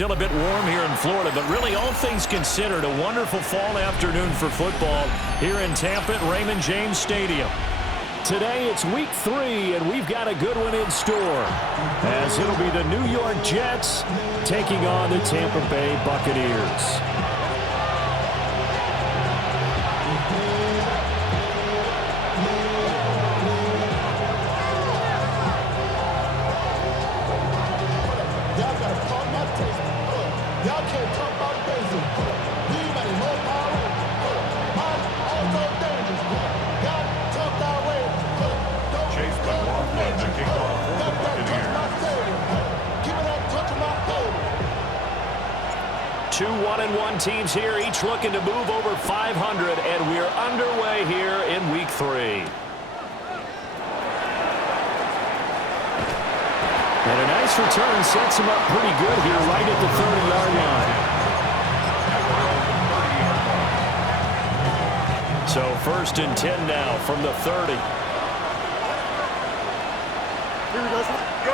Still a bit warm here in Florida, but really all things considered, a wonderful fall afternoon for football here in Tampa at Raymond James Stadium. Today it's week 3, and we've got a good one in store, as it'll be the New York Jets taking on the Tampa Bay Buccaneers. Two 1-1 teams here, each looking to move over 500, and we're underway here in week 3. And a nice return sets him up pretty good here right at the 30-yard line. So 1st and 10 now from the 30. Here we go. Go.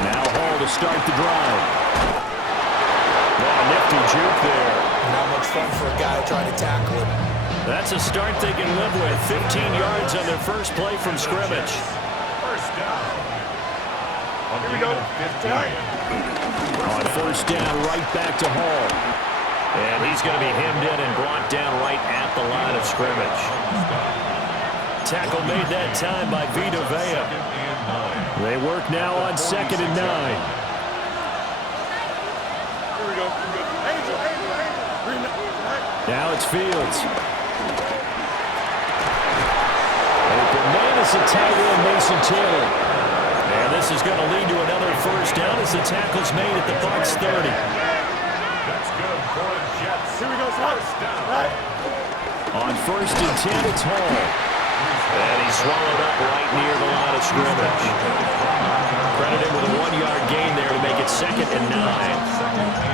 Now Hall to start the drive. Nifty juke there. Not much fun for a guy trying to tackle him. That's a start they can live with. 15 yards on their first play from scrimmage. First down. Here we go. On 1st down, right back to Hall. And he's going to be hemmed in and brought down right at the line of scrimmage. Tackle made that time by Vita Vea. They work now on 2nd and 9. Now it's Fields. Open man is a tight end, Mason Taylor. And this is going to lead to another 1st down as the tackle's made at the Bucs 30. That's good for the Jets. Here we go, first down. On 1st and 10, it's Hall. And he's swallowed up right near the line of scrimmage. Credit him with a 1-yard gain there to make it 2nd and 9.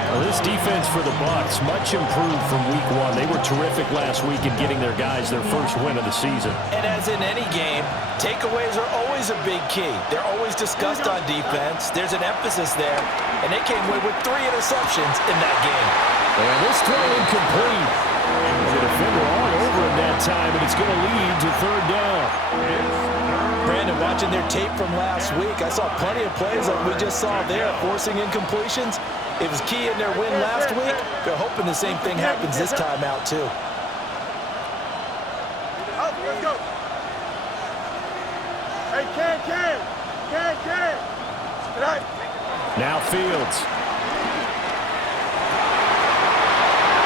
Well, this defense for the Bucs, much improved from week 1. They were terrific last week in getting their guys their first win of the season. And as in any game, takeaways are always a big key. They're always discussed on defense. There's an emphasis there, and they came away with 3 interceptions in that game. And this throw incomplete. The defender all over him that time, and it's going to lead to 3rd down. Brandon, watching their tape from last week, I saw plenty of plays like we just saw there, forcing incompletions. It was key in their win last week. They're hoping the same thing happens this time out, too. Let's go. Hey, Ken. Tonight. Now Fields.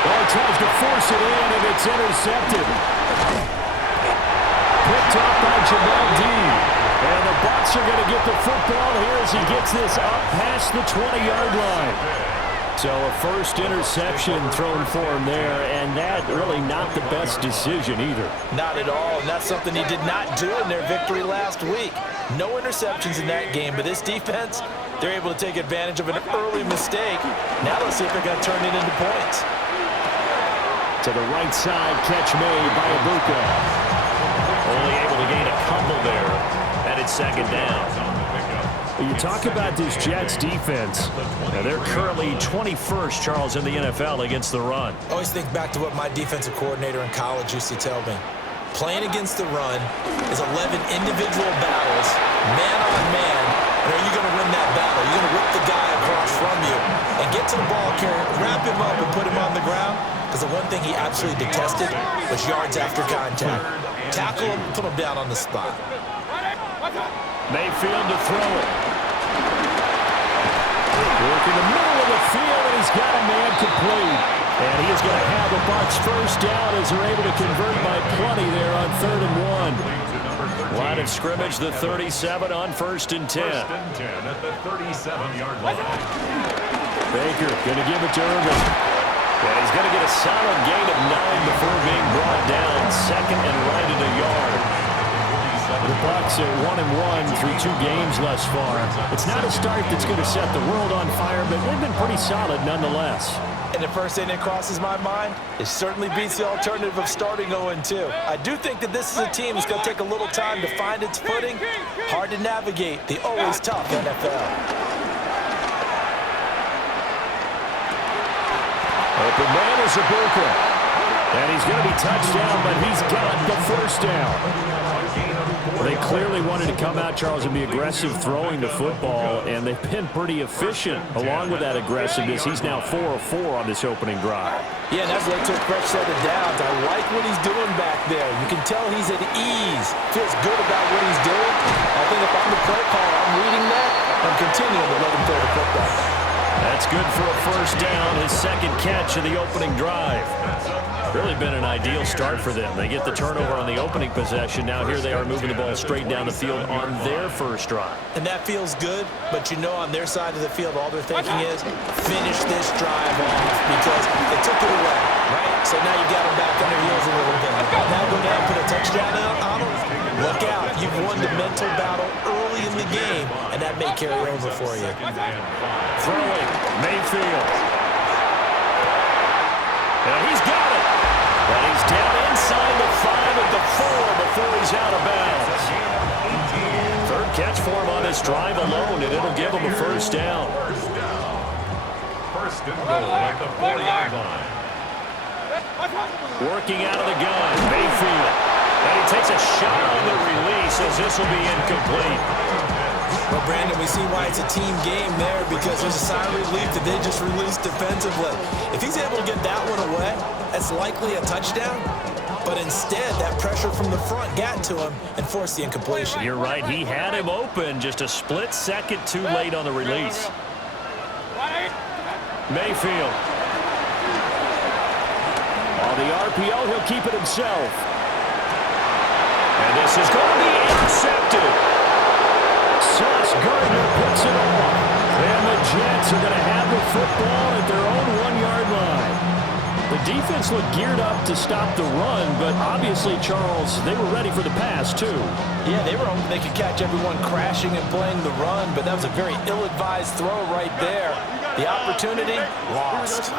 Well, he tries to force it in, and it's intercepted. Picked up by Jamel Dean. And the Bucs are going to get the football here as he gets this up past the 20-yard line. So a first interception thrown for him there, and that really not the best decision either. Not at all, and that's something he did not do in their victory last week. No interceptions in that game, but this defense, they're able to take advantage of an early mistake. Now let's see if they're going to turn it into points. To the right side, catch made by Ibuka. Only able to gain a couple there. And it's 2nd down. You talk about this Jets defense. Now they're currently 21st, Charles, in the NFL against the run. I always think back to what my defensive coordinator in college used to tell me. Playing against the run is 11 individual battles, man on man. And are you going to win that battle? You're going to whip the guy across from you and get to the ball carrier, wrap him up, and put him on the ground. Because the one thing he absolutely detested was yards after contact. Tackle him, put him down on the spot. Mayfield to throw it. Work in the middle of the field, and he's got a man complete. And he is going to have the Bucs 1st down as they're able to convert by plenty there on 3rd and 1. Line of scrimmage, the 37 on 1st and 10. 1st and 10 at the 37-yard line. Baker going to give it to Irvin. And he's going to get a solid gain of 9 before being brought down. Second and right at a yard. The Bucs at 1-1 through 2 games thus far. It's not a start that's going to set the world on fire, but they've been pretty solid nonetheless. And the first thing that crosses my mind, it certainly beats the alternative of starting 0-2. I do think that this is a team that's going to take a little time to find its footing. Hard to navigate the always tough NFL. Open man is Ibuka. And he's going to be touched down, but he's got the first down. They clearly wanted to come out, Charles, and be aggressive throwing the football, and they've been pretty efficient along with that aggressiveness. He's now 4 of 4 on this opening drive. Yeah, and that's led to a fresh set of downs. I like what he's doing back there. You can tell he's at ease. Feels good about what he's doing. I think if I'm the play caller, I'm reading that. I'm continuing to let him throw the football. That's good for a first down, his second catch of the opening drive. Really been an ideal start for them. They get the turnover on the opening possession. Now here they are moving the ball straight down the field on their first drive. And that feels good, but you know on their side of the field, all they're thinking is finish this drive off because they took it away, right? So now you've got them back on their heels a little bit. Now go down and put a touchdown on them. Look out. You've won the mental battle early in the game, and that may carry over for you. Throwing, Mayfield. And he's got it. And he's down inside the 5 at the 4 before he's out of bounds. Third catch for him on this drive alone, and it'll give him a first down. First and goal at the 40-yard line. Working out of the gun, Mayfield. And he takes a shot on the release as this will be incomplete. Well, Brandon, we see why it's a team game there because there's a sign of relief that they just released defensively. If he's able to get that one away, that's likely a touchdown. But instead, that pressure from the front got to him and forced the incompletion. You're right. He had him open just a split second too late on the release. Mayfield. On the RPO, he'll keep it himself. And this is going to be intercepted. Sauce Gardner picks it off. And the Jets are going to have the football at their own 1-yard line. The defense looked geared up to stop the run, but obviously, Charles, they were ready for the pass, too. Yeah, they were hoping they could catch everyone crashing and playing the run, but that was a very ill-advised throw right there. The opportunity, lost.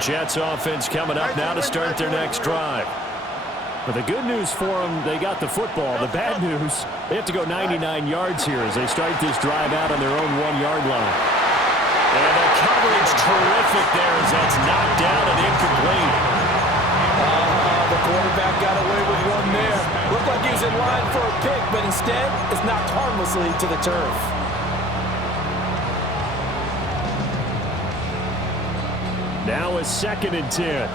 Jets offense coming up now to start their next drive. But the good news for them, they got the football. The bad news, they have to go 99 yards here as they start this drive out on their own 1-yard line. And the coverage terrific there as that's knocked down and incomplete. The quarterback got away with one there. Looked like he was in line for a pick, but instead, it's knocked harmlessly to the turf. Now a 2nd and 10.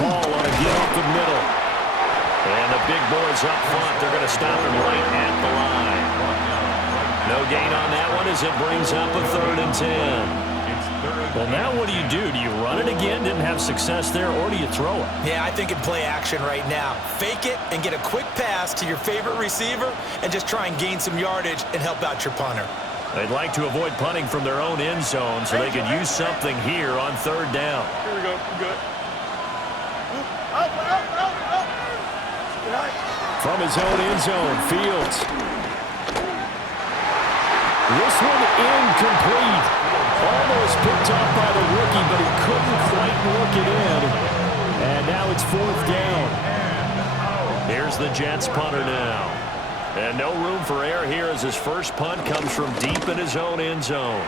Ball on a get up the middle. And the big boys up front, they're going to stop him right at the line. No gain on that one as it brings up a 3rd and 10. Well, now what do? Do you run it again? Didn't have success there, or do you throw it? Yeah, I think in play action right now. Fake it and get a quick pass to your favorite receiver and just try and gain some yardage and help out your punter. They'd like to avoid punting from their own end zone so they could use something here on 3rd down. Here we go. Good. From his own end zone, Fields. This one incomplete. Almost picked off by the rookie, but he couldn't quite work it in. And now it's 4th down. Here's the Jets punter now. And no room for error here as his first punt comes from deep in his own end zone.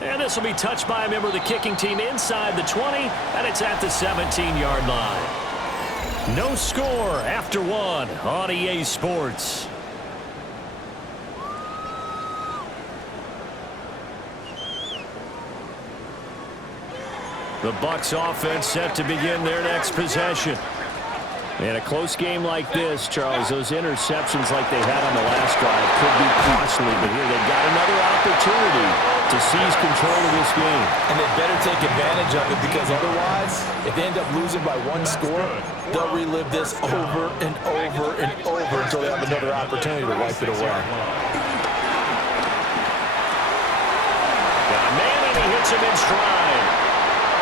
And this will be touched by a member of the kicking team inside the 20, and it's at the 17-yard line. No score after 1 on EA Sports. The Bucs offense set to begin their next possession. In a close game like this, Charles, those interceptions like they had on the last drive could be costly, but here they've got another opportunity to seize control of this game. And they better take advantage of it, because otherwise, if they end up losing by one score, they'll relive this over and over and over until they have another opportunity to wipe it away. Got a man, and he hits him in stride.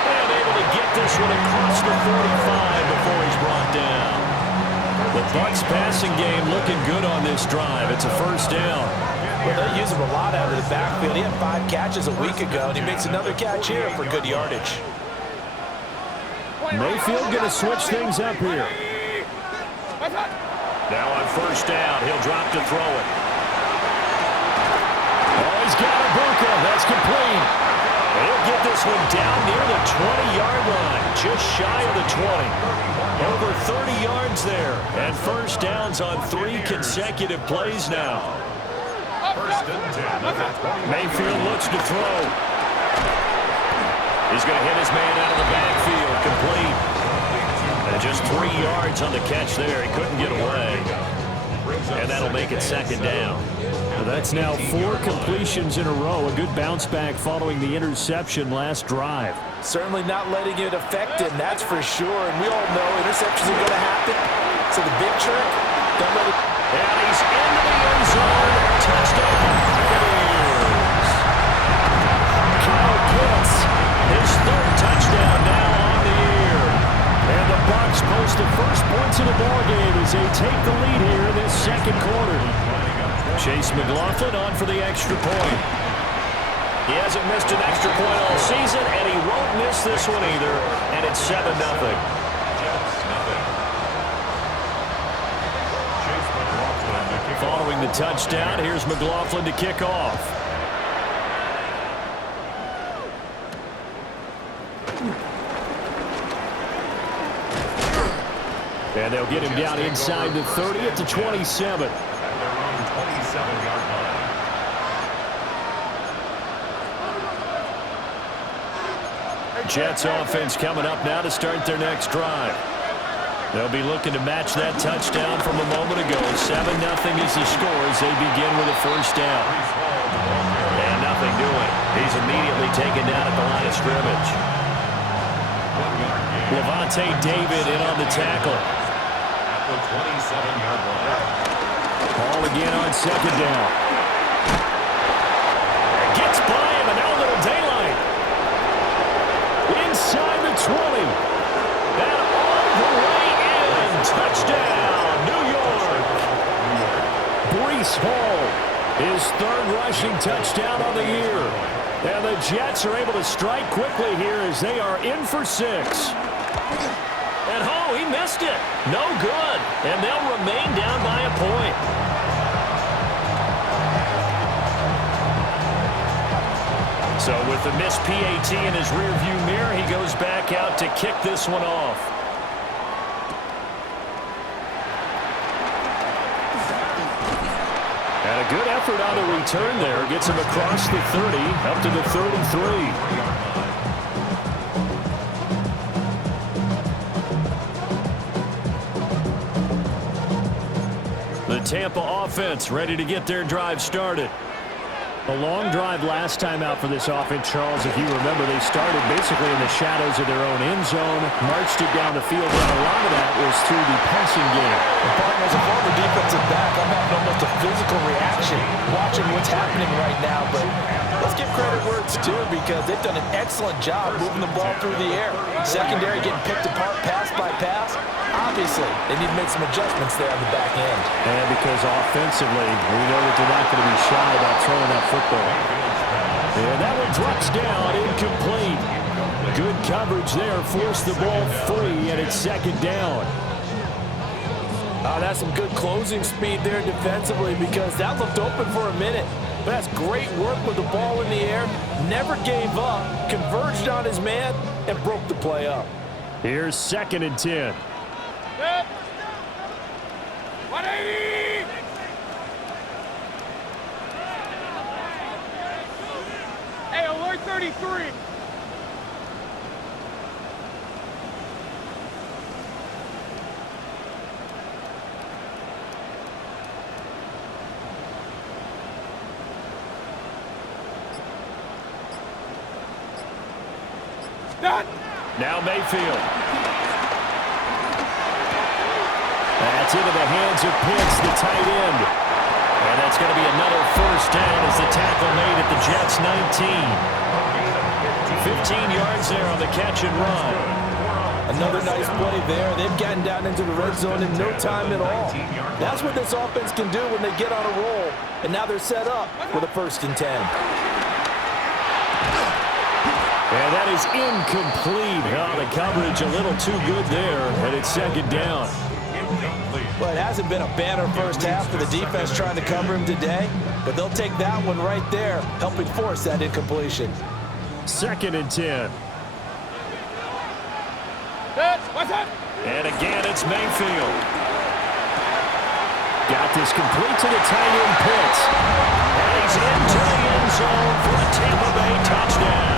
And able to get this one across the 45 before he's brought down. The Bucs passing game looking good on this drive. It's a first down. Well, they use him a lot out of the backfield. He had 5 catches a week ago, and he makes another catch here for good yardage. Mayfield going to switch things up here. Now on first down, he'll drop to throw it. Oh, he's got Ibuka. That's complete. He'll get this one down near the 20-yard line, just shy of the 20. Over 30 yards there, and first downs on 3 consecutive plays now. First and 10. Mayfield looks to throw. He's going to hit his man out of the backfield, complete. And just 3 yards on the catch there. He couldn't get away. And that'll make it second down. Well, that's now 4 completions in a row. A good bounce back following the interception last drive. Certainly not letting it affect him, that's for sure. And we all know interceptions are going to happen. So the big trick, don't let it. And he's into the end zone. Touchdown, Buccaneers. Kyle Pitts, his 3rd touchdown now on the year. And the Bucs post the first points of the ballgame as they take the lead here in this second quarter. Chase McLaughlin on for the extra point. He hasn't missed an extra point all season, and he won't miss this one either. And it's 7-0. Following the touchdown, here's McLaughlin to kick off. And they'll get him down inside the 30 at the 27. Jets offense coming up now to start their next drive. They'll be looking to match that touchdown from a moment ago. 7-0 is the score as they begin with a first down. And nothing doing. He's immediately taken down at the line of scrimmage. Levante David in on the tackle. At the 27-yard line. Ball again on second down. Gets by him, and now a little daylight. Inside the 20. And all the way in. Touchdown, New York. Breece Hall, his 3rd rushing touchdown on the year. And the Jets are able to strike quickly here as they are in for 6. And oh, he missed it. No good. And they'll remain down by a point. So with the missed PAT in his rearview mirror, he goes back out to kick this one off. And a good effort on the return there. Gets him across the 30, up to the 33. The Tampa offense ready to get their drive started. A long drive last time out for this offense, Charles. If you remember, they started basically in the shadows of their own end zone, marched it down the field, and a lot of that was through the passing game. And partner, as a former defensive back, I'm having almost a physical reaction watching what's happening right now. But let's give credit where it's due, because they've done an excellent job moving the ball through the air. Secondary getting picked apart pass by pass. Obviously, they need to make some adjustments there on the back end. And because offensively, we know that they're not going to be shy about throwing that football. And that one drops down, incomplete. Good coverage there, forced the ball free, and it's second down. That's some good closing speed there defensively, because that looked open for a minute. But that's great work with the ball in the air. Never gave up, converged on his man, and broke the play up. Here's 2nd and 10. 180! Hey, alert 33! Now Mayfield. That's into the hands of Pitts, the tight end. And that's going to be another first down as the tackle made at the Jets' 19. 15 yards there on the catch and run. Another nice play there. They've gotten down into the red zone in no time at all. That's what this offense can do when they get on a roll. And now they're set up with a 1st and 10. And that is incomplete. Oh, the coverage a little too good there, and it's 2nd down. Well, it hasn't been a banner first half for the defense trying to cover him today, but they'll take that one right there, helping force that incompletion. 2nd and 10. And again, it's Mayfield. Got this complete to the tight end Pitts. And he's into the end zone for a Tampa Bay touchdown.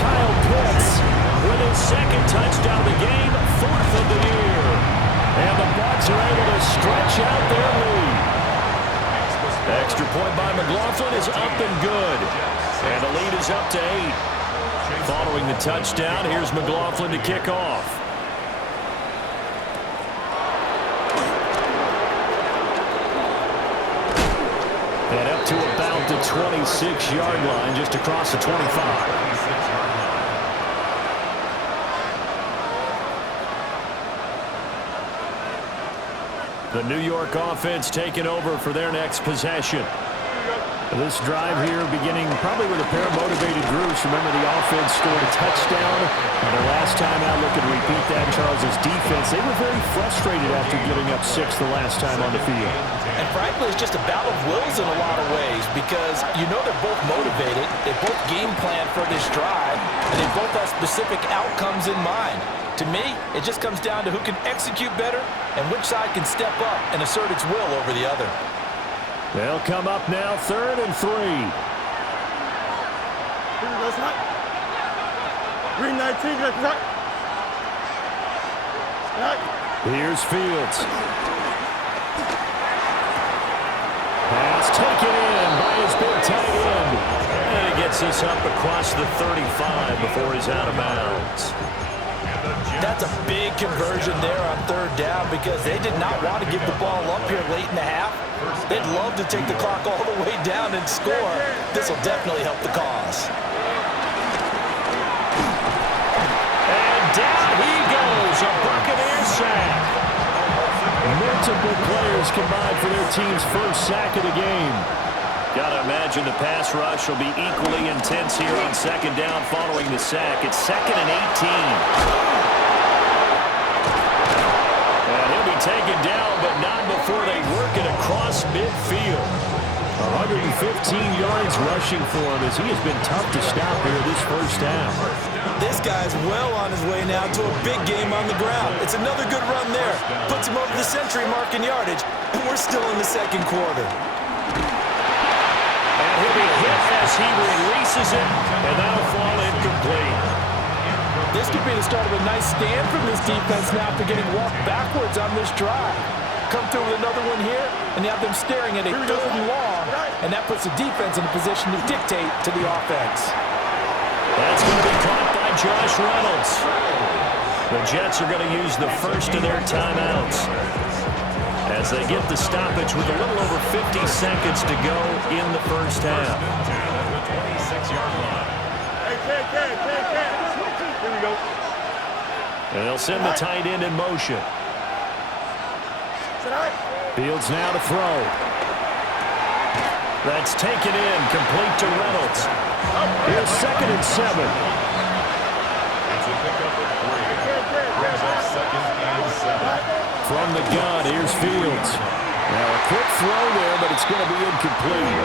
Kyle Pitts with his 2nd touchdown of the game, 4th of the year. And the Bucs are able to stretch out their lead. Extra point by McLaughlin is up and good. And the lead is up to 8. Following the touchdown, here's McLaughlin to kick off. And up to about the 26-yard line, just across the 25. The New York offense taking over for their next possession. This drive here beginning probably with a pair of motivated groups. Remember, the offense scored a touchdown. And their last time out, look and repeat that, Charles' defense. They were very frustrated after giving up 6 the last time on the field. And frankly, it's just a battle of wills in a lot of ways because you know they're both motivated. They both game plan for this drive, and they both have specific outcomes in mind. To me, it just comes down to who can execute better and which side can step up and assert its will over the other. They'll come up now, 3rd and 3. Green 19, Here's Fields. Pass taken in by his big tight end. And he gets this up across the 35 before he's out of bounds. That's a big conversion there on 3rd down because they did not want to give the ball up here late in the half. They'd love to take the clock all the way down and score. This will definitely help the cause. And down he goes, a Buccaneer sack. Multiple players combined for their team's first sack of the game. Gotta imagine the pass rush will be equally intense here on 2nd down following the sack. It's 2nd and 18. Taken down, but not before they work it across midfield. 115 yards rushing for him as he has been tough to stop here this first half. This guy's well on his way now to a big game on the ground. It's another good run there. Puts him over the century mark in yardage, and we're still in the 2nd quarter. And he'll be hit as he releases it, and that'll fall incomplete. This could be the start of a nice stand from this defense now after getting walked backwards on this drive. Come through with another one here, and you have them staring at a 3rd and long, and that puts the defense in a position to dictate to the offense. That's going to be caught by Josh Reynolds. The Jets are going to use the first of their timeouts as they get the stoppage with a little over 50 seconds to go in the first half. 26-yard line. Here we go. And they'll send the tight end in motion. Fields now to throw. That's taken in, complete to Reynolds. Here's 2nd and 7. It's a pickup of 3. Brings up 2nd and 7. From the gun, here's Fields. Now a quick throw there, but it's going to be incomplete.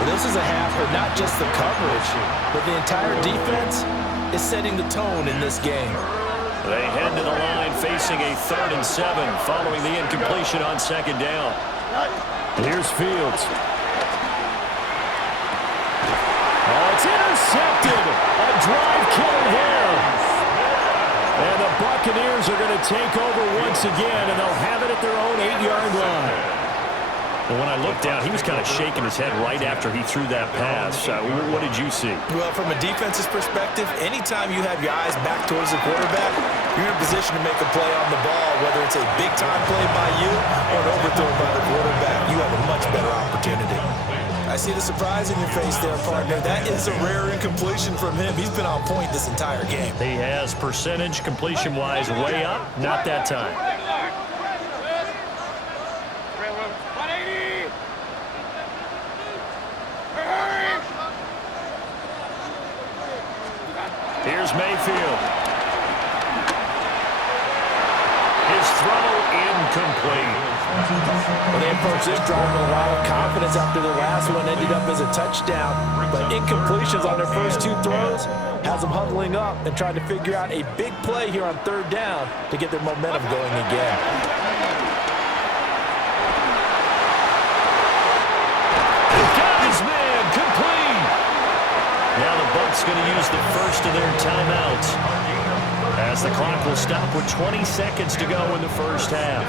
Well, this is a half where not just the coverage, but the entire defense is setting the tone in this game. They head to the line facing a 3rd and 7 following the incompletion on 2nd down. Here's Fields. Oh, it's intercepted. A drive killer there. And the Buccaneers are going to take over once again, and they'll have it at their own 8-yard line. Well, when I looked down, he was kind of shaking his head right after he threw that pass. What did you see? Well, from a defense's perspective, anytime you have your eyes back towards the quarterback, you're in a position to make a play on the ball, whether it's a big-time play by you or an overthrow by the quarterback. You have a much better opportunity. I see the surprise in your face there, partner. That is a rare incompletion from him. He's been on point this entire game. He has percentage completion-wise way up. Not that time. Here's Mayfield. His throw incomplete. Well, they approached this drive with a lot of confidence after the last one ended up as a touchdown. But incompletions on their first two throws has them huddling up and trying to figure out a big play here on third down to get their momentum going again. Got his man, complete. Now the Bucs going to use the first of their timeouts as the clock will stop with 20 seconds to go in the first half.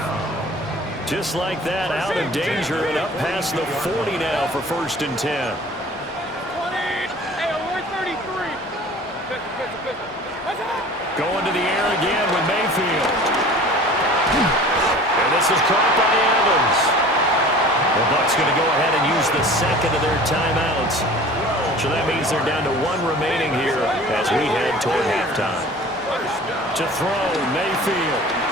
Just like that, out of danger and up past the 40 now for 1st and 10. Going to the air again with Mayfield. And this is caught by Evans. The Bucs going to go ahead and use the second of their timeouts. So that means they're down to one remaining here as we head toward halftime. To throw, Mayfield.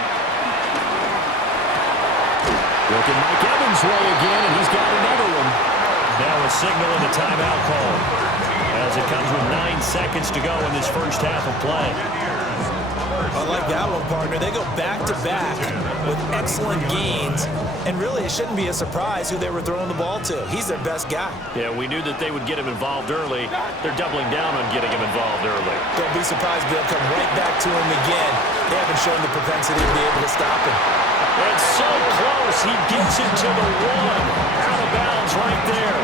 Looking Mike Evans' way again, and he's got another one. Now a signal and a timeout call as it comes with 9 seconds to go in this first half of play. I like that one, partner. They go back-to-back with excellent gains, and really it shouldn't be a surprise who they were throwing the ball to. He's their best guy. Yeah, we knew that they would get him involved early. They're doubling down on getting him involved early. Don't be surprised if they'll come right back to him again. They haven't shown the propensity to be able to stop him. It's so close. He gets it to the one. Out of bounds right there.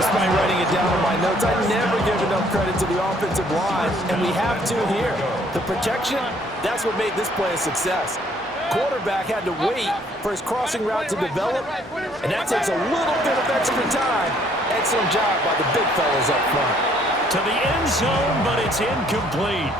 Despite writing it down in my notes, I never give enough credit to the offensive line, and we have to here. The protection, that's what made this play a success. Quarterback had to wait for his crossing route to develop, and that takes a little bit of extra time. Excellent job by the big fellas up front. To the end zone, but it's incomplete.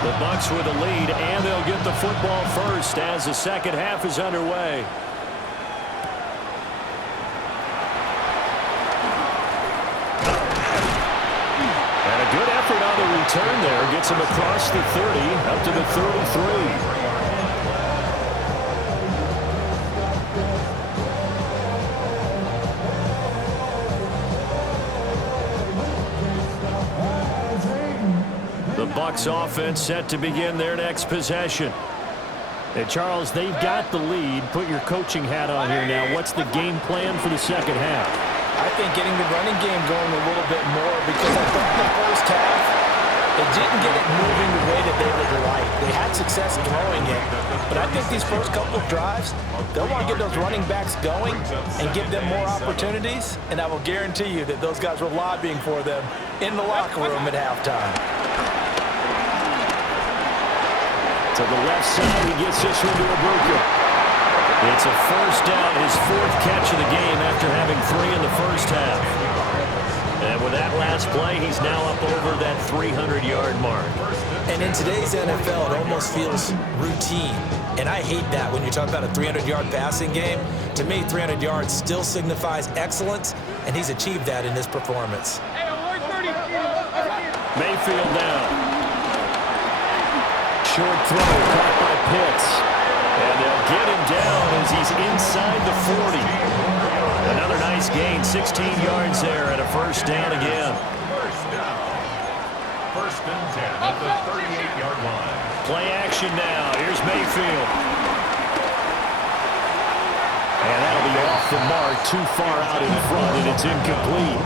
The Bucs with a lead, and they'll get the football first as the second half is underway. And a good effort on the return there. Gets him across the 30, up to the 33. The Bucs offense set to begin their next possession. And Charles, they've got the lead. Put your coaching hat on here now. What's the game plan for the second half? I think getting the running game going a little bit more, because I think the first half, they didn't get it moving the way that they would like. They had success throwing it, but I think these first couple of drives, they'll want to get those running backs going and give them more opportunities, and I will guarantee you that those guys were lobbying for them in the locker room at halftime. To the left side, he gets this one to Ibuka. It's a first down, his 4th catch of the game after having 3 in the first half. And with that last play, he's now up over that 300-yard mark. And in today's NFL, it almost feels routine. And I hate that when you talk about a 300-yard passing game. To me, 300 yards still signifies excellence, and he's achieved that in this performance. Mayfield down. Short throw caught by Pitts. And they'll get him down as he's inside the 40. Another nice gain, 16 yards there, and a first down again. First down. 1st and 10 at the 38-yard line. Play action now. Here's Mayfield. And that'll be off the mark, too far out in front, and it's incomplete.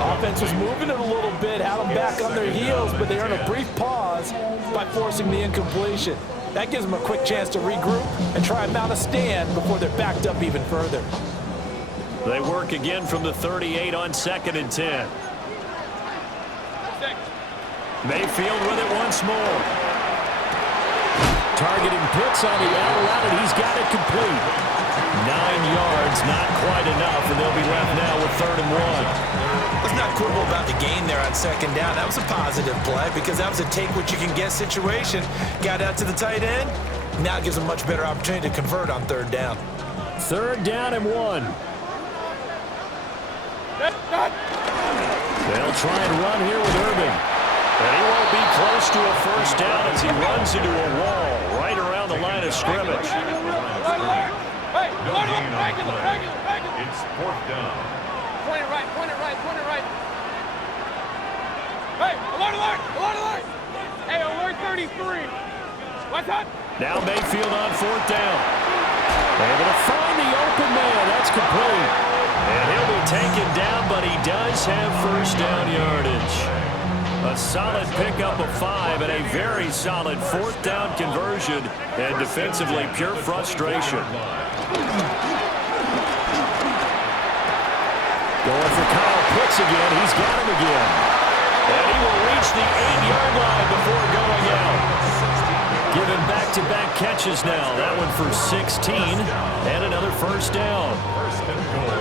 Offense was moving it a little bit, had them back on their heels, but they earned a brief pause by forcing the incompletion. That gives them a quick chance to regroup and try and mount a stand before they're backed up even further. They work again from the 38 on 2nd and 10. Mayfield with it once more. Targeting Pitts on the out route, and he's got it complete. 9 yards, not quite enough, and they'll be left now with 3rd and 1. Let's not quibble about the gain there on 2nd down. That was a positive play because that was a take-what-you-can-get situation. Got out to the tight end. Now it gives them much better opportunity to convert on 3rd down. 3rd down and 1. They'll try and run here with Irving. And he won't be close to a 1st down as he runs into a wall right around the line of scrimmage. Hey, regular. It's 4th down. Point it right. Hey, alert. Hey, alert 33. What's up? Now Mayfield on 4th down. Able to find the open man. That's complete. And he'll be taken down, but he does have 1st down yardage. A solid pickup of 5 and a very solid 4th down conversion, and defensively pure frustration. Going for Kyle Pitts again. He's got him again. And he will reach the 8-yard line before going out. Given back-to-back catches now. That one for 16 and another 1st down.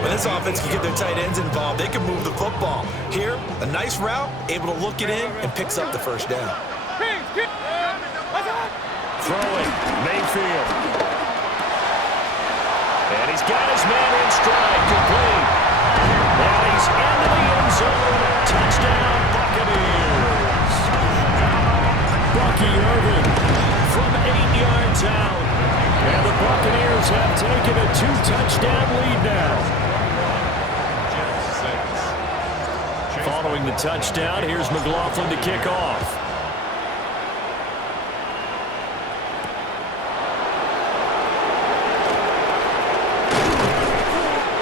When this offense can get their tight ends involved, they can move the football. Here, a nice route, able to look it in, and picks up the 1st down. Throwing, Mayfield. And he's got his man in stride, complete. And he's into the end zone. Touchdown, Buccaneers. Bucky Irving from 8 yards out. And the Buccaneers have taken a 2-touchdown lead now. Following the touchdown, here's McLaughlin to kick off.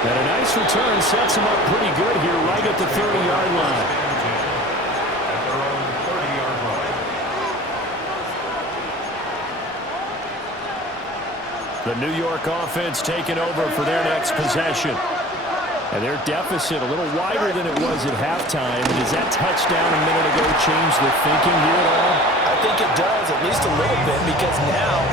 And a nice return sets him up pretty good here right at the 30-yard line. At their own 30-yard line. The New York offense taking over for their next possession. And their deficit a little wider than it was at halftime. Does that touchdown a minute ago change the thinking here at all? I think it does, at least a little bit, because now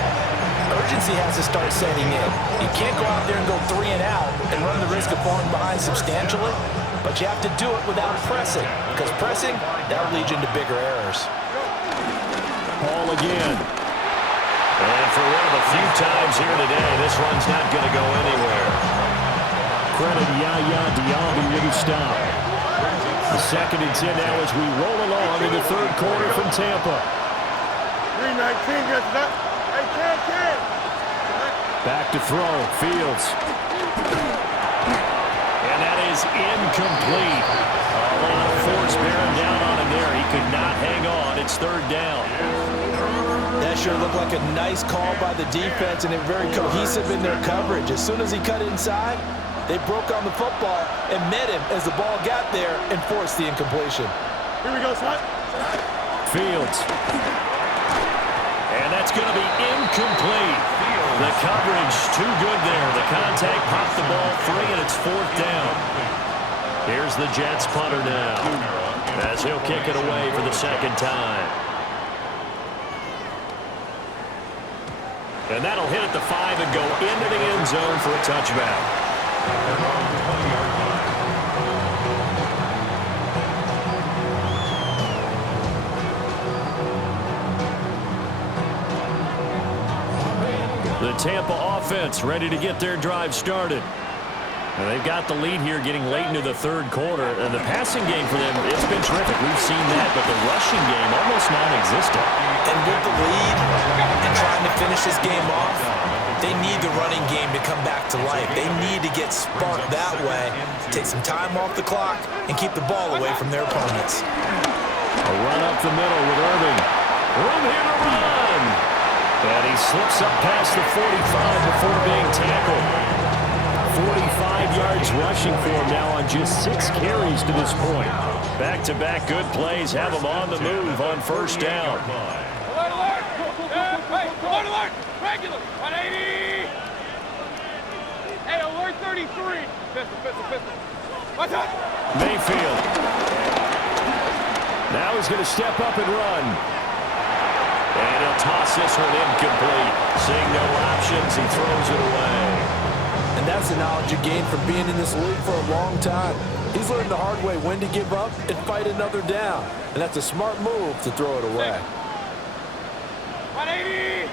urgency has to start setting in. You can't go out there and go 3 and out and run the risk of falling behind substantially, but you have to do it without pressing, because pressing, that will lead you into bigger errors. Ball again. And for one of the few times here today, this run's not going to go anywhere. Credit Yaya Diaby with a stop. The 2nd and 10 now as we roll along in the 3rd quarter from Tampa. 319 gets up. Hey, Ken. Back to throw, Fields. And that is incomplete. A lot of force bearing down on him there. He could not hang on. It's 3rd down. That sure looked like a nice call by the defense, and they're very cohesive in their coverage. As soon as he cut inside, they broke on the football and met him as the ball got there and forced the incompletion. Here we go, son. Fields. And that's going to be incomplete. The coverage too good there. The contact popped the ball free, and it's 4th down. Here's the Jets punter now as he'll kick it away for the 2nd time. And that'll hit at the 5 and go into the end zone for a touchback. The Tampa offense ready to get their drive started. And they've got the lead here getting late into the 3rd quarter. And the passing game for them, it's been terrific. We've seen that, but the rushing game almost non-existent. And with the lead and trying to finish this game off, they need the running game to come back to life. They need to get sparked that way, take some time off the clock, and keep the ball away from their opponents. A run up the middle with Irving. Room here to run. And he slips up past the 45 before being tackled. 45 yards rushing for him now on just 6 carries to this point. Back-to-back good plays have him on the move on 1st down. Alert, alert. Hey, alert, alert. Regular. 180. Hey, alert 33. Pistol. What's up? Mayfield. Now he's going to step up and run. And he'll toss this one incomplete. Seeing no options, he throws it away. And that's the knowledge you gain from being in this league for a long time. He's learned the hard way when to give up and fight another down. And that's a smart move to throw it away. 180!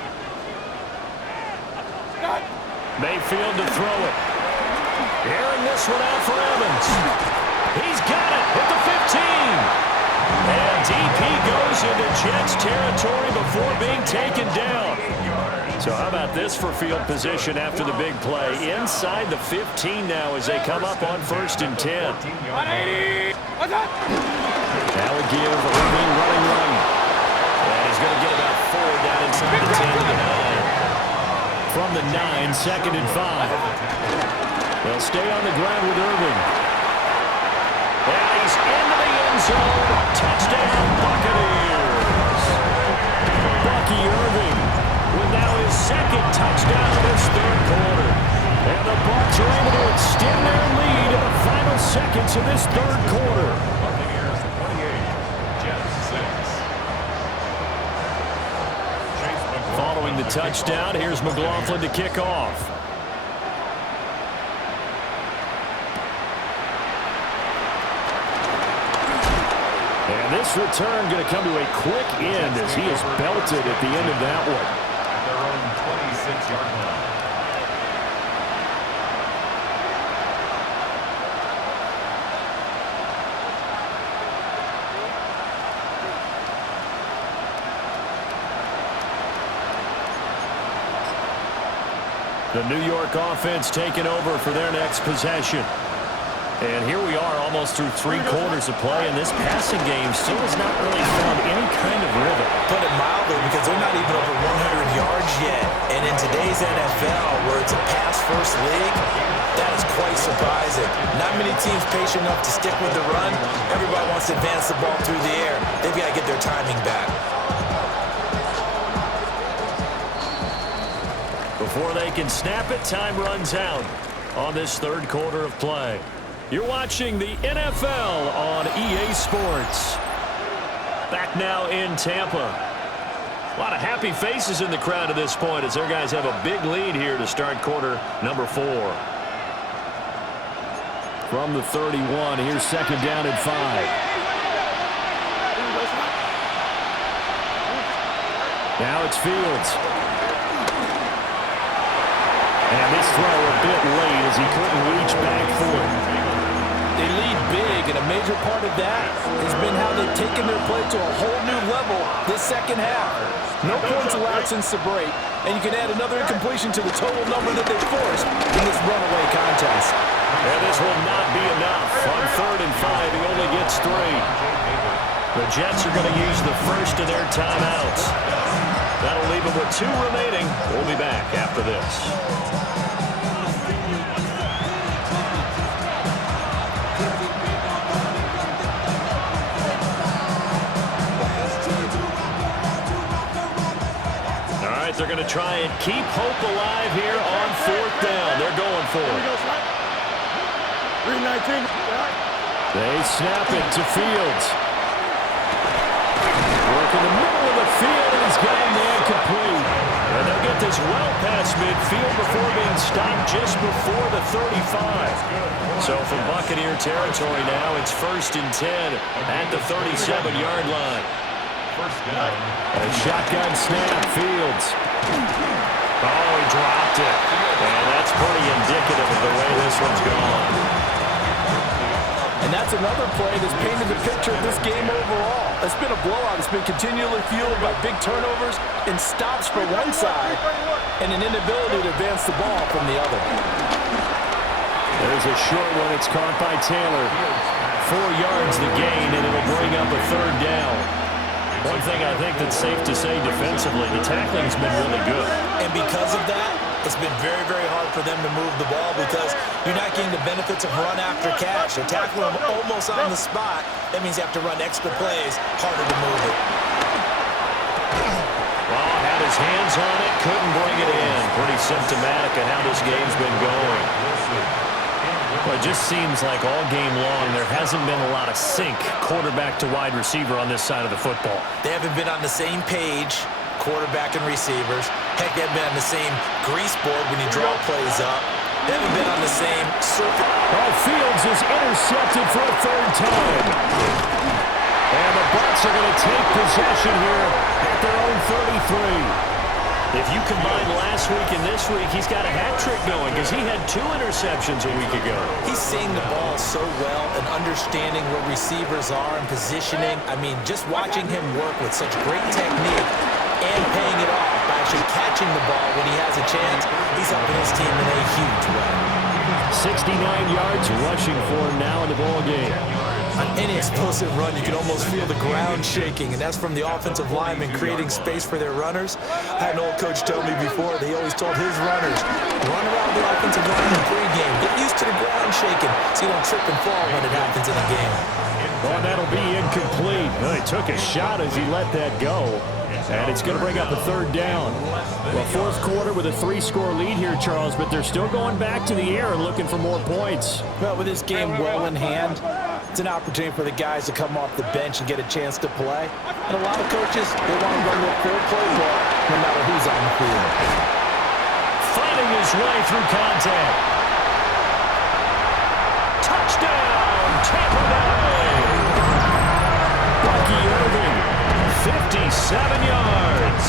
Stop! Mayfield to throw it. Airing this one out for Evans. He's got it at the 15. And DP goes into Jets territory before being taken down. So how about this for field position after the big play? Inside the 15 now as they come up on 1st and 10. 180! What's up? That would give Irving running right. And he's going to get about 4 down inside the 10 to the 9. From the 9, 2nd and 5. They'll stay on the ground with Irving. And he's into the end zone. Touchdown, Buccaneers. Bucky Irving with now his 2nd touchdown of this 3rd quarter. And the Bucs are able to extend their lead in the final seconds of this 3rd quarter. Buccaneers 28, Jets 6. Following the touchdown, here's McLaughlin to kick off. And this return going to come to a quick end as he is belted at the end of that one. At their own 26-yard line. The New York offense taking over for their next possession. And here we are almost through 3 quarters of play, and this passing game still has not really found any kind of rhythm. Put it mildly, because they're not even over 100 yards yet. And in today's NFL, where it's a pass-first league, that is quite surprising. Not many teams patient enough to stick with the run. Everybody wants to advance the ball through the air. They've got to get their timing back. Before they can snap it, time runs out on this 3rd quarter of play. You're watching the NFL on EA Sports. Back now in Tampa. A lot of happy faces in the crowd at this point as their guys have a big lead here to start quarter number 4. From the 31, here's 2nd down and 5. Now it's Fields. And this throw a bit late as he couldn't reach back for it. They lead big, and a major part of that has been how they've taken their play to a whole new level this 2nd half. No points allowed since the break, and you can add another incompletion to the total number that they forced in this runaway contest. And this will not be enough. On 3rd and 5, he only gets 3. The Jets are going to use the first of their timeouts. That'll leave them with 2 remaining. We'll be back after this. All right, they're going to try and keep hope alive here on 4th down. They're going for it. 319. They snap it to Fields. Work in the middle of the field, and he's got him there complete. And they'll get this well past midfield before being stopped just before the 35. So from Buccaneer territory now, it's 1st and 10 at the 37-yard line. First down. A shotgun snap, Fields. Oh, he dropped it. And that's pretty indicative of the way this one's gone. And that's another play that's painted the picture of this game overall. It's been a blowout. It's been continually fueled by big turnovers and stops for one side and an inability to advance the ball from the other. There's a short one. It's caught by Taylor. 4 yards the gain, and it'll bring up a 3rd down. One thing I think that's safe to say defensively, the tackling's been really good. And because of that, it's been very, very hard for them to move the ball because you're not getting the benefits of run after catch. You're tackling them almost on the spot. That means you have to run extra plays, harder to move it. Well, had his hands on it, couldn't bring it in. Pretty symptomatic of how this game's been going. Well, it just seems like all game long there hasn't been a lot of sync quarterback to wide receiver on this side of the football. They haven't been on the same page, quarterback and receivers. Heck, they haven't been on the same grease board when you draw plays up. They haven't been on the same surface. Oh, Fields is intercepted for a third time. And the Bucs are going to take possession here at their own 33. If you combine last week and this week, he's got a hat trick going because he had 2 interceptions a week ago. He's seeing the ball so well and understanding where receivers are and positioning. I mean, just watching him work with such great technique and paying it off by actually catching the ball when he has a chance, he's helping his team in a huge way. 69 yards rushing for him now in the ball game. On any explosive run, you can almost feel the ground shaking, and that's from the offensive linemen creating space for their runners. I had an old coach tell me before, they always told his runners, run around the offensive line in pregame. Get used to the ground shaking so you don't trip and fall when it happens in a game. Oh, that'll be incomplete. Well, he took a shot as he let that go. And it's going to bring up a third down. Well, fourth quarter with a 3-score lead here, Charles, but they're still going back to the air and looking for more points. Well, with this game well in hand, it's an opportunity for the guys to come off the bench and get a chance to play. And a lot of coaches, they want to run their full playbook no matter who's on the field. Finding his way through contact. Touchdown, Tampa Bay! Bucky Irving, 57 yards.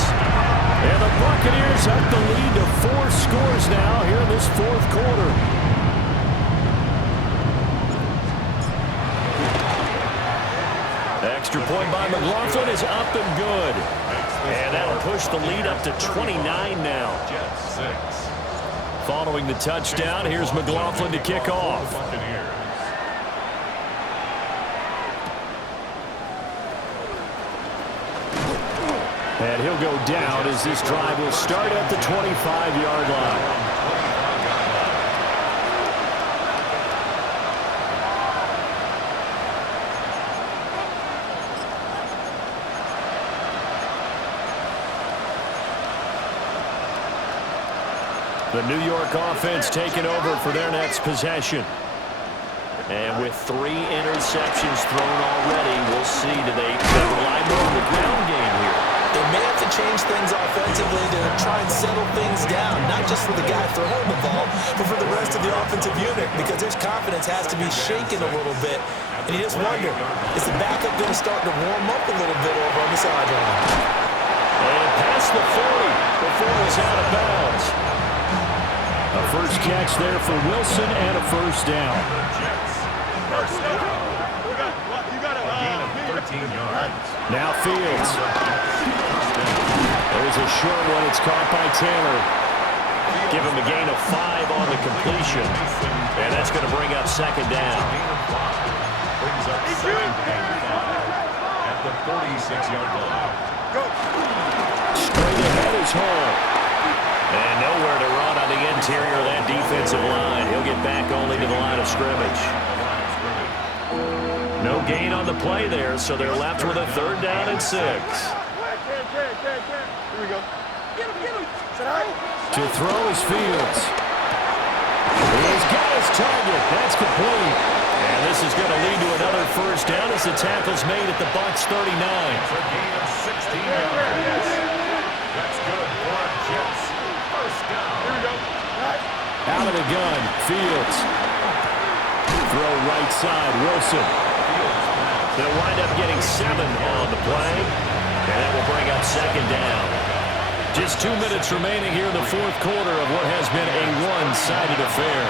And the Buccaneers up the lead to 4 scores now here in this fourth quarter. Extra point by McLaughlin is up and good. And that'll push the lead up to 29 now. Following the touchdown, here's McLaughlin to kick off. And he'll go down as this drive will start at the 25-yard line. The New York offense taking over for their next possession. And with 3 interceptions thrown already, we'll see, do they rely more on the ground game here? They may have to change things offensively to try and settle things down, not just for the guy throwing the ball, but for the rest of the offensive unit, because their confidence has to be shaken a little bit. And you just wonder, is the backup going to start to warm up a little bit over on the sideline? And past the 40 before he's out of bounds. A first catch there for Wilson and a first down. Gain of 13 yards. Now Fields. There's a short one. It's caught by Taylor. Give him a gain of 5 on the completion. And that's going to bring up second down. Brings up second and 5 at the 46-yard line. Straight ahead is Hall. And nowhere to run on the interior of that defensive line. He'll get back only to the line of scrimmage. No gain on the play there, so they're left with a third down and 6. Here we go. Get him. To throw is Fields. He's got his target. That's complete. And this is going to lead to another first down as the tackle's made at the Bucs 39. For a gain of 16 yards. That's good for our Jets. First down. Here we go. Out of the gun, Fields. Throw right side, Wilson. They'll wind up getting 7 on the play. And that will bring up second down. Just 2 minutes remaining here in the fourth quarter of what has been a one-sided affair.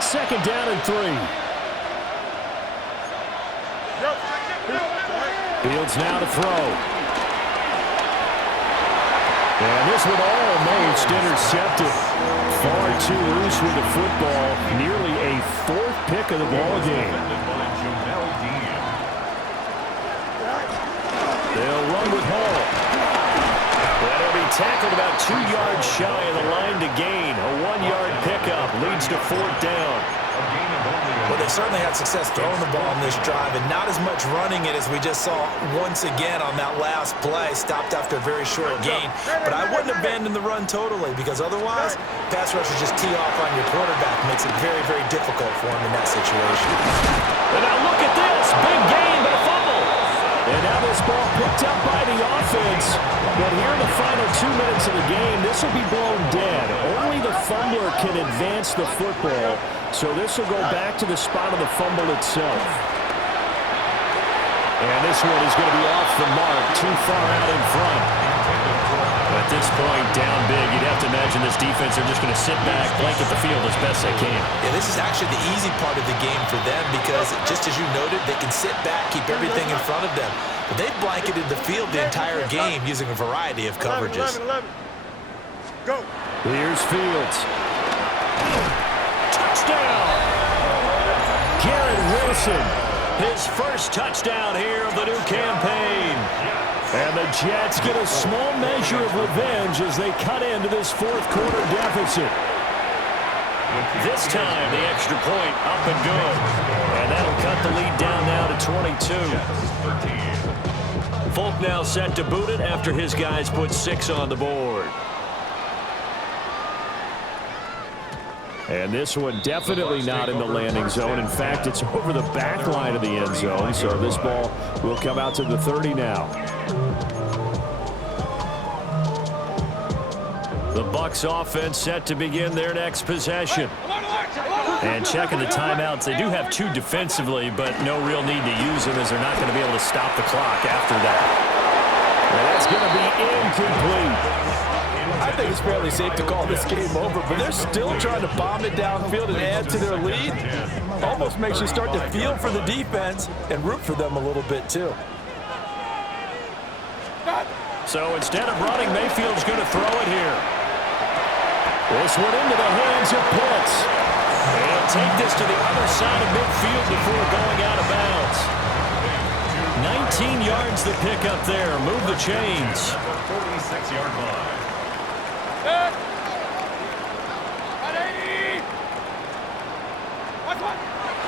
Second down and 3. Fields now to throw. And this one almost intercepted. Far too loose with the football. Nearly a 4th pick of the ball game. They'll run with Hall. That'll be tackled about 2 yards shy of the line to gain. A 1-yard pickup leads to 4th down. Well, they certainly had success throwing the ball on this drive, and not as much running it as we just saw once again on that last play. Stopped after a very short gain. But I wouldn't abandon the run totally, because otherwise, pass rushers just tee off on your quarterback. Makes it very, very difficult for him in that situation. And now look at this. Big gain, but a fumble. And now this ball picked up by the offense. But here in the final 2 minutes of the game, this will be blown dead. Only the fumbler can advance the football. So this will go back to the spot of the fumble itself. And this one is going to be off the mark, too far out in front. At this point, down big, you'd have to imagine this defense are just going to sit back, blanket the field as best they can. Yeah, this is actually the easy part of the game for them because, just as you noted, they can sit back, keep everything in front of them. But they've blanketed the field the entire game using a variety of coverages. 11. Go. Here's Fields. Touchdown! Garrett Wilson, his first touchdown here of the new campaign. And the Jets get a small measure of revenge as they cut into this fourth quarter deficit. This time, the extra point up and good. And that'll cut the lead down now to 22. Folk now set to boot it after his guys put 6 on the board. And this one definitely not in the landing zone. In fact, it's over the back line of the end zone. So this ball will come out to the 30 now. The Bucs offense set to begin their next possession. And checking the timeouts, they do have 2 defensively, but no real need to use them as they're not going to be able to stop the clock after that. And that's going to be incomplete. I think it's fairly safe to call this game over, but they're still trying to bomb it downfield and add to their lead. Almost makes you start to feel for the defense and root for them a little bit too. So instead of running, Mayfield's going to throw it here. This one into the hands of Pitts. And take this to the other side of midfield before going out of bounds. 19 yards to pick up there. Move the chains. 46-yard line.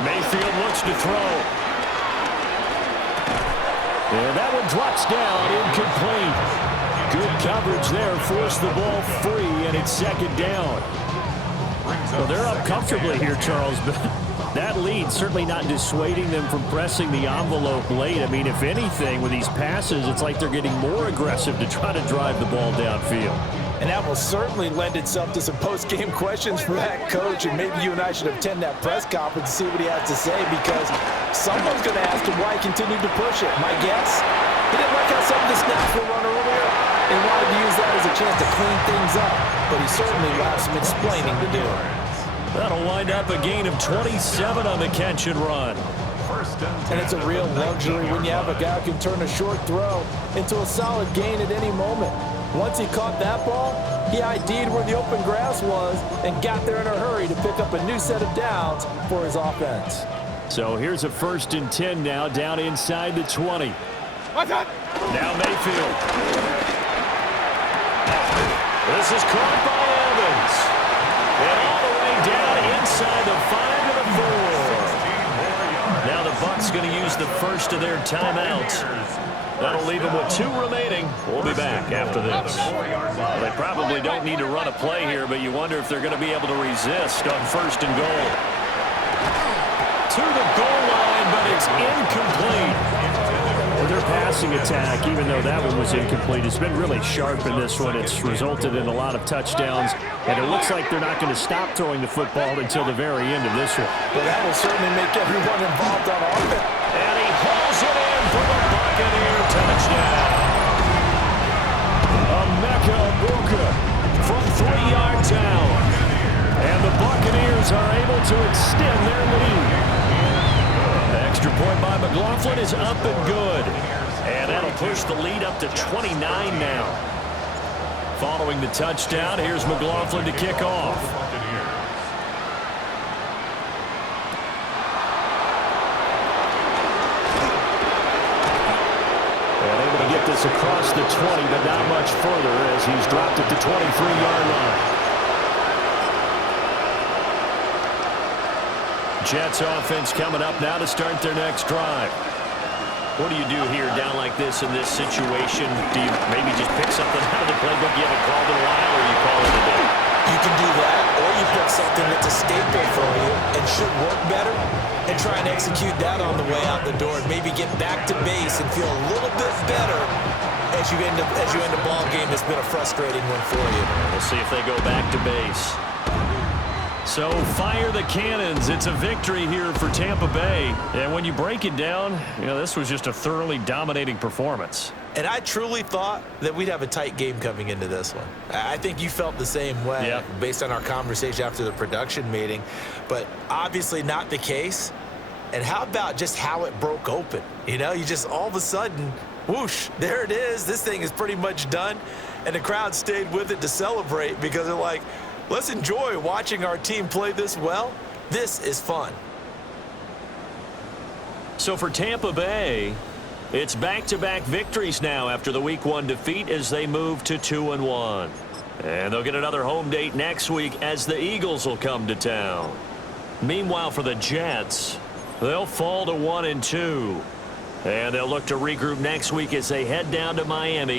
Mayfield looks to throw. And that one drops down, incomplete. Good coverage there, forced the ball free, and it's second down. Well, they're up comfortably here, Charles, but that lead certainly not dissuading them from pressing the envelope late. I mean, if anything, with these passes, it's like they're getting more aggressive to try to drive the ball downfield. And that will certainly lend itself to some post-game questions for that coach, and maybe you and I should attend that press conference to see what he has to say, because someone's going to ask him why he continued to push it. My guess, he didn't like how some of the snaps were run earlier and wanted to use that as a chance to clean things up, but he certainly will have some explaining to do. That'll wind up a gain of 27 on the catch and run. And it's a real luxury when you have a guy who can turn a short throw into a solid gain at any moment. Once he caught that ball, he ID'd where the open grass was and got there in a hurry to pick up a new set of downs for his offense. So here's a 1st and 10 now, down inside the 20. Now Mayfield. This is caught by Evans. And all the way down inside the 5 to the 4. Now the Bucs going to use the first of their timeouts. That'll leave them with 2 remaining. We'll be back after this. Well, they probably don't need to run a play here, but you wonder if they're going to be able to resist on 1st and goal. To the goal line, but it's incomplete. Well, their passing attack, even though that one was incomplete, has been really sharp in this one. It's resulted in a lot of touchdowns, and it looks like they're not going to stop throwing the football until the very end of this one. Well, that will certainly make everyone involved on offense. And he hauls it in for the Buccaneer touchdown. Emeka Egbuka from 3 yards out. And the Buccaneers are able to extend their lead. The extra point by McLaughlin is up and good. And that'll push the lead up to 29 now. Following the touchdown, here's McLaughlin to kick off. Get this across the 20, but not much further as he's dropped at the 23-yard line. Jets offense coming up now to start their next drive. What do you do here down like this in this situation? Do you maybe just pick something out of the playbook you haven't called in a while, or you call it a day? You can do that, or you pick something that's a staple for you and should work better and try and execute that on the way out the door and maybe get back to base and feel a little bit better as you end a ball game that's been a frustrating one for you. We'll see if they go back to base. So fire the cannons. It's a victory here for Tampa Bay. And when you break it down, this was just a thoroughly dominating performance. And I truly thought that we'd have a tight game coming into this one. I think you felt the same way based on our conversation after the production meeting, but obviously not the case. And how about just how it broke open? You just all of a sudden, whoosh, there it is. This thing is pretty much done. And the crowd stayed with it to celebrate because they're like, let's enjoy watching our team play this well. This is fun. So for Tampa Bay, it's back-to-back victories now after the Week 1 defeat as they move to 2-1. And they'll get another home date next week as the Eagles will come to town. Meanwhile, for the Jets, they'll fall to 1-2. And they'll look to regroup next week as they head down to Miami.